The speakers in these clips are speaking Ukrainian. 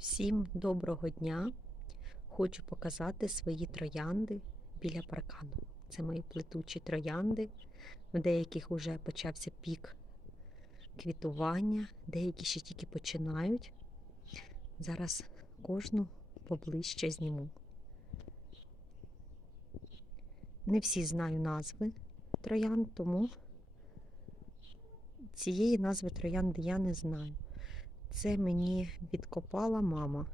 Всім доброго дня! Хочу показати свої троянди біля паркану. Це мої плетучі троянди. В деяких вже почався пік квітування, деякі ще тільки починають. Зараз кожну поближче зніму. Не всі знаю назви троянд, тому цієї назви троянди я не знаю. Це мені відкопала мама.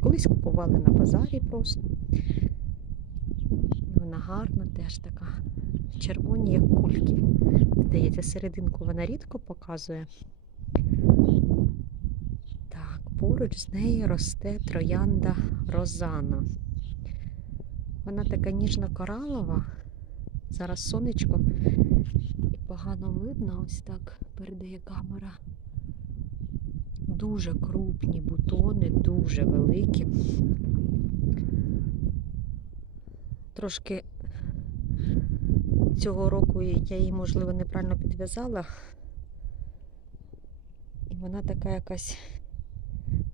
Колись купували на базарі просто. Вона гарна, теж така. Червоні, як кульки. Здається, серединку вона рідко показує. Так, поруч з нею росте троянда Розана. Вона така ніжно-коралова. Зараз сонечко і погано видно, ось так передає камера дуже крупні бутони, дуже великі. Трошки цього року я її, можливо, неправильно підв'язала. І вона така якась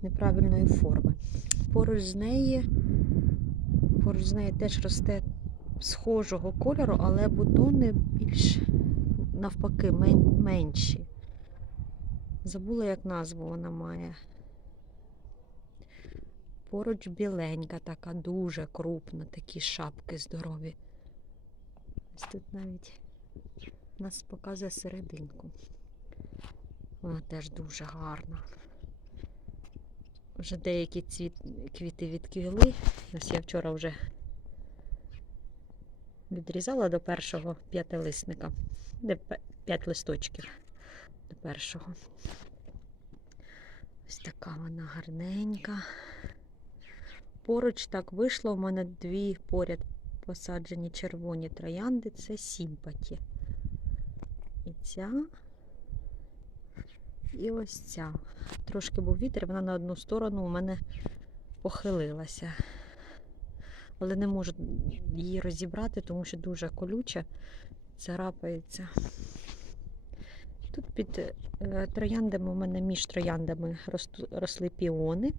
неправильної форми. Поруч з неї, поруч з нею теж росте схожого кольору, але бутони більш навпаки менші. Забула, як назву вона має. Поруч біленька, така дуже крупна, такі шапки здорові. Ось тут навіть нас показує серединку. Вона теж дуже гарна. Вже деякі цвіт... квіти відквіли. Ось я вчора вже відрізала до першого п'ятилисника, де п'ять листочків до першого. Ось така вона гарненька. Поруч так вийшло. У мене дві поряд посаджені червоні троянди. Це сімпаті. І ця. І ось ця. Трошки був вітер, вона на одну сторону у мене похилилася. Але не можу її розібрати, тому що дуже колюча, царапається. Тут під е, трояндами у мене між трояндами росли піони,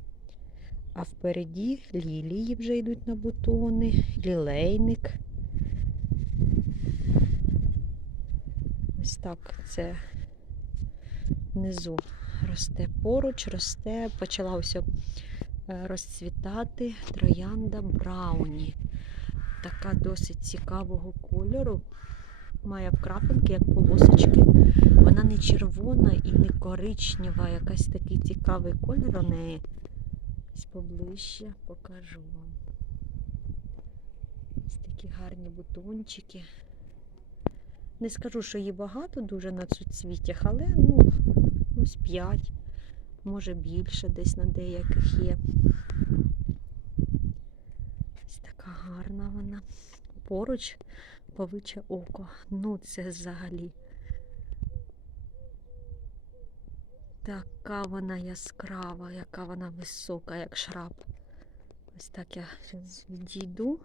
а впереді лілії вже йдуть на бутони, лілейник. Ось так це внизу росте поруч, росте, почала ось е, розцвітати троянда Брауні. Така досить цікавого кольору. Має вкрапинки, як полосочки. Вона не червона і не коричнева, якась такий цікавий колір у неї. Поближче покажу вам. Ось такі гарні бутончики. Не скажу, що її багато дуже на цвітях, але ну, ось 5, може більше десь на деяких є. Ось така гарна вона. Поруч павиче око. Ну, це взагалі. Така вона яскрава, яка вона висока, як шраб. Ось так я відійду.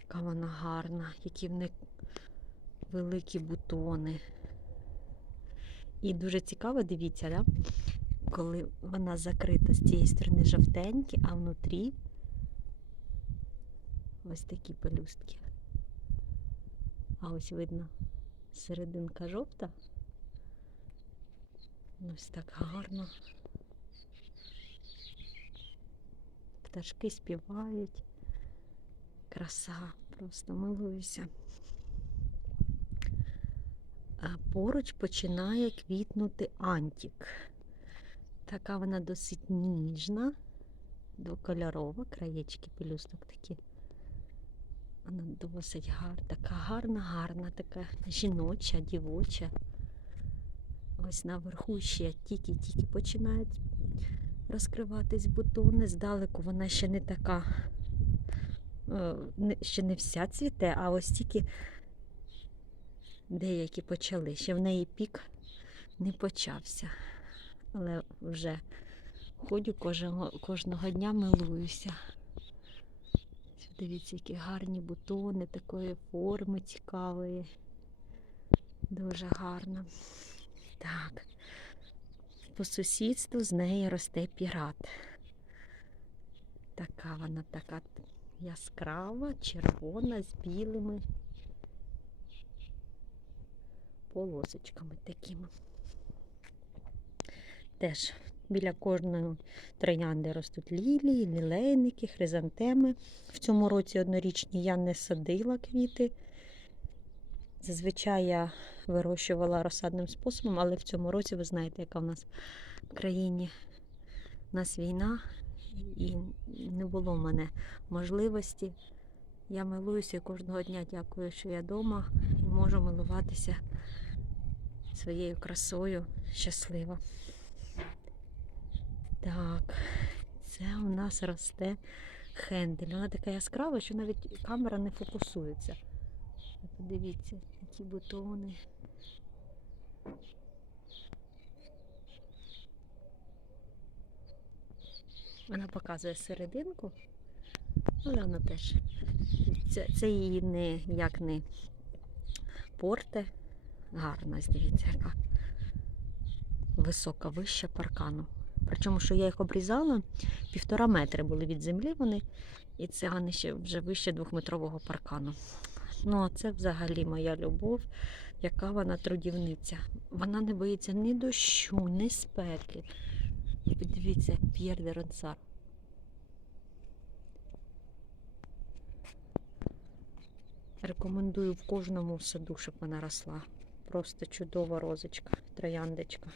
Яка вона гарна, які в неї великі бутони. І дуже цікаво, дивіться, да? коли вона закрита з цієї сторони жовтенькі, а внутрі ось такі пелюстки. А ось видно серединка жовта. Ось так гарно. Пташки співають. Краса, просто милуюся. А поруч починає квітнути антік. Така вона досить ніжна, двокольорова, краєчки пелюсток такі. Вона досить гарна, така гарна, гарна, така жіноча, дівоча. Ось наверху ще тільки-тільки починають розкриватись бутони. Здалеку вона ще не така, е, ще не вся цвіте, а ось тільки деякі почали. Ще в неї пік не почався. Але вже ходю кожного, кожного дня милуюся. Дивіться, які гарні бутони такої форми цікавої. Дуже гарно. Так. по сусідству з неї росте пірат. Така вона така яскрава, червона з білими полосочками такими. Теж біля кожної троянди ростуть лілії, лілейники, хризантеми. В цьому році однорічні я не садила квіти. Зазвичай я вирощувала розсадним способом, але в цьому році ви знаєте, яка в нас в країні у нас війна, і не було в мене можливості. Я милуюся і кожного дня дякую, що я вдома і можу милуватися своєю красою щаслива. Так, це у нас росте хендель. Вона така яскрава, що навіть камера не фокусується. Подивіться, які бутони. Вона показує серединку, але вона теж. Це, це її не не порте. Гарна, дивіться, яка висока, вища паркану. Причому, що я їх обрізала, півтора метри були від землі вони, і це вони ще вже вище двохметрового паркану. Ну, а це взагалі моя любов, яка вона трудівниця. Вона не боїться ні дощу, ні спеки. І подивіться, П'єр де Ронсар. Рекомендую в кожному саду, щоб вона росла. Просто чудова розочка, трояндочка.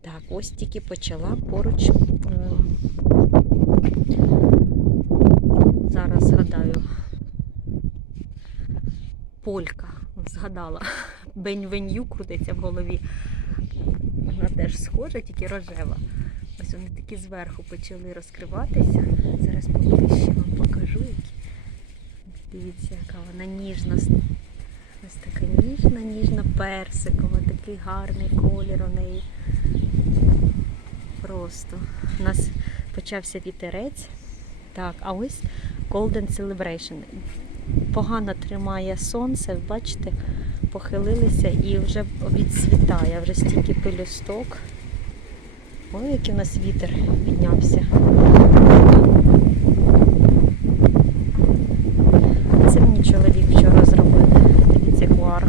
Так, ось тільки почала поруч. Зараз згадаю. Полька. Згадала. Бень-венью крутиться в голові. Вона теж схожа, тільки рожева. Ось вони такі зверху почали розкриватися. Зараз поближче вам покажу, які. Дивіться, яка вона ніжна. Ось така ніжна, ніжна персикова, такий гарний колір у неї. Просто. У нас почався вітерець. Так, а ось Golden Celebration. Погано тримає сонце, бачите, похилилися і вже відсвітає, вже стільки пелюсток. Ой, який у нас вітер піднявся. Це мені чоловік вчора зробив. Дивіться, гуар.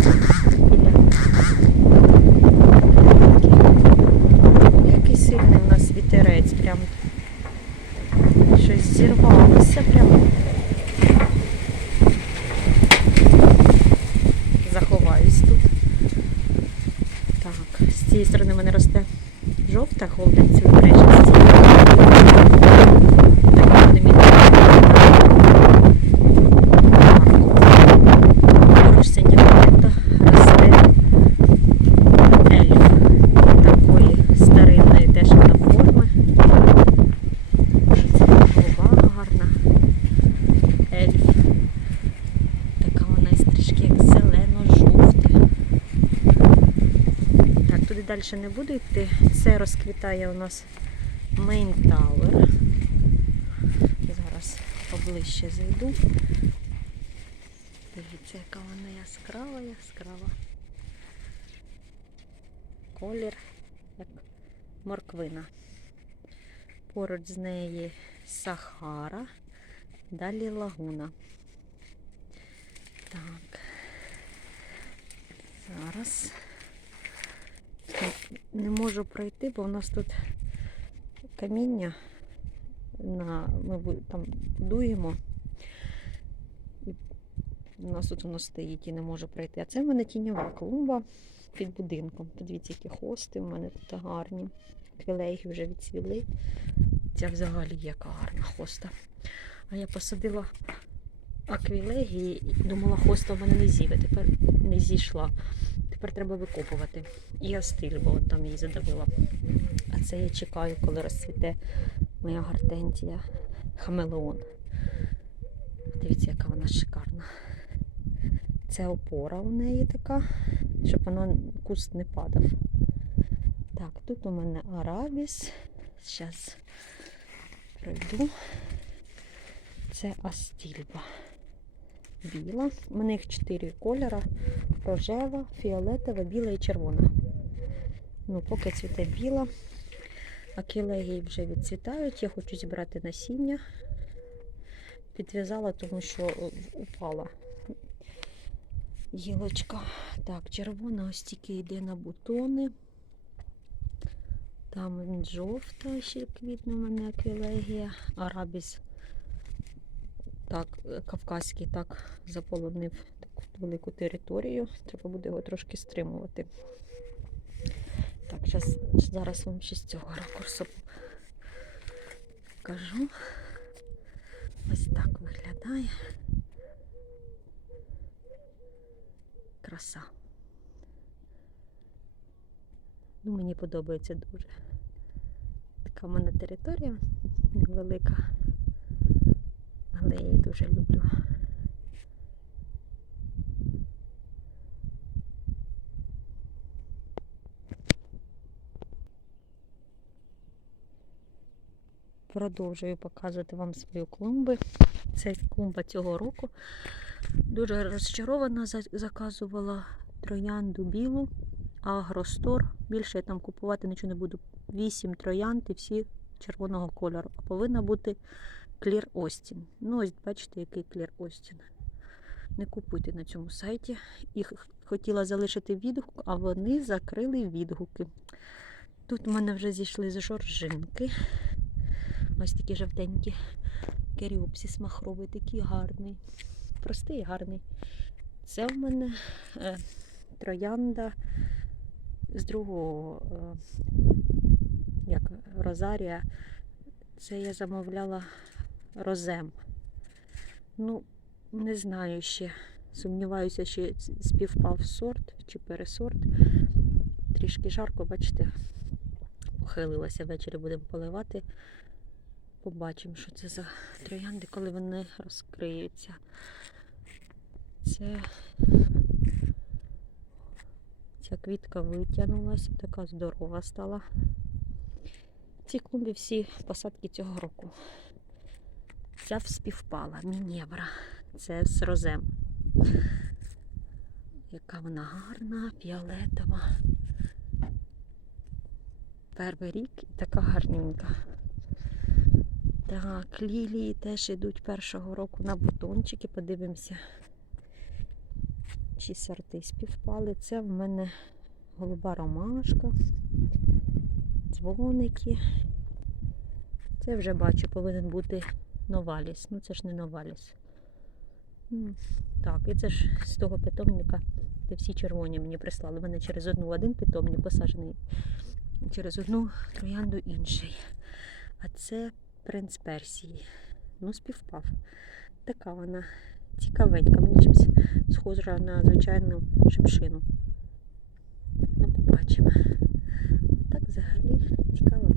Який сильний у нас вітерець, прям щось зірвалося прямо. Заховаюсь тут. Так, з цієї сторони в мене росте жовта Golden Celebration. з цієї Так, будемо йти. Поруч синьофіолета росте ельф. Такої старинної теж вона форми. Це голова гарна. Ельф. Така вона із трішки як зелено-жовта. Так, туди далі не буду йти. Це розквітає у нас Tower. Зараз поближче зайду. Дивіться, яка вона яскрава, яскрава. Колір як морквина. Поруч з неї Сахара, далі лагуна. Так. Зараз не можу пройти, бо у нас тут каміння на ми там дуємо. І у нас тут воно стоїть і не можу пройти. А це в мене тіньова клумба під будинком. Подивіться, які хости в мене тут гарні. Квілейги вже відцвіли. Ця взагалі яка гарна хоста. А я посадила аквілегії і думала, хоста в мене не зіве. Тепер не зійшла. Тепер треба викопувати. І астиль, бо там її задавила. А це я чекаю, коли розцвіте моя гортензія хамелеон. Дивіться, яка вона шикарна. Це опора у неї така, щоб вона куст не падав. Так, тут у мене арабіс. Зараз пройду. Це астільба. Біла. У їх чотири кольора: рожева, фіолетова, біла і червона. Ну, поки цвіте біла. Акілегії вже відцвітають. Я хочу зібрати насіння. Підв'язала, тому що е, упала гілочка. Так, червона ось тільки йде на бутони. Там жовта ще квітне у мене аквілегія. Арабіс так, е, кавказький так заполонив таку велику територію. Треба буде його трошки стримувати. Так, щас, зараз вам ще з цього ракурсу покажу. Ось так виглядає. Краса. Ну, мені подобається дуже. Така в мене територія невелика, але я її дуже люблю. Продовжую показувати вам свої клумби. Це клумба цього року. Дуже розчарована, заказувала троянду білу, агростор. Більше я там купувати нічого не буду. Вісім троянд і всі червоного кольору. А повинна бути Клір Остін. Ну, ось бачите, який Клір Остін. Не купуйте на цьому сайті. Їх хотіла залишити відгук, а вони закрили відгуки. Тут в мене вже зійшли з жоржинки. Ось такі жовтенькі. Керіопсіс махровий, такий гарний. Простий, гарний. Це в мене е, троянда з другого, е, як Розарія. Це я замовляла розем. Ну, не знаю ще. Сумніваюся, що співпав сорт чи пересорт. Трішки жарко, бачите, похилилася ввечері, будемо поливати. Побачимо, що це за троянди, коли вони розкриються. Це ця квітка витягнулася, така здорова стала. Ці клумбі всі посадки цього року. Ця співпала, Мінєвра. Це з розем. Яка вона гарна, фіолетова. Перший рік і така гарненька. Так, лілії теж йдуть першого року на бутончики. Подивимося, чи сорти співпали. Це в мене голуба ромашка, дзвоники. Це вже бачу, повинен бути новаліс. Ну це ж не новаліс. Так, і це ж з того питомника, де всі червоні мені прислали. У мене через одну один питомник посаджений, через одну троянду інший. А це принц Персії. Ну, співпав. Така вона цікавенька. Мені чимось схожа на звичайну шипшину. Ну, побачимо. Так взагалі цікава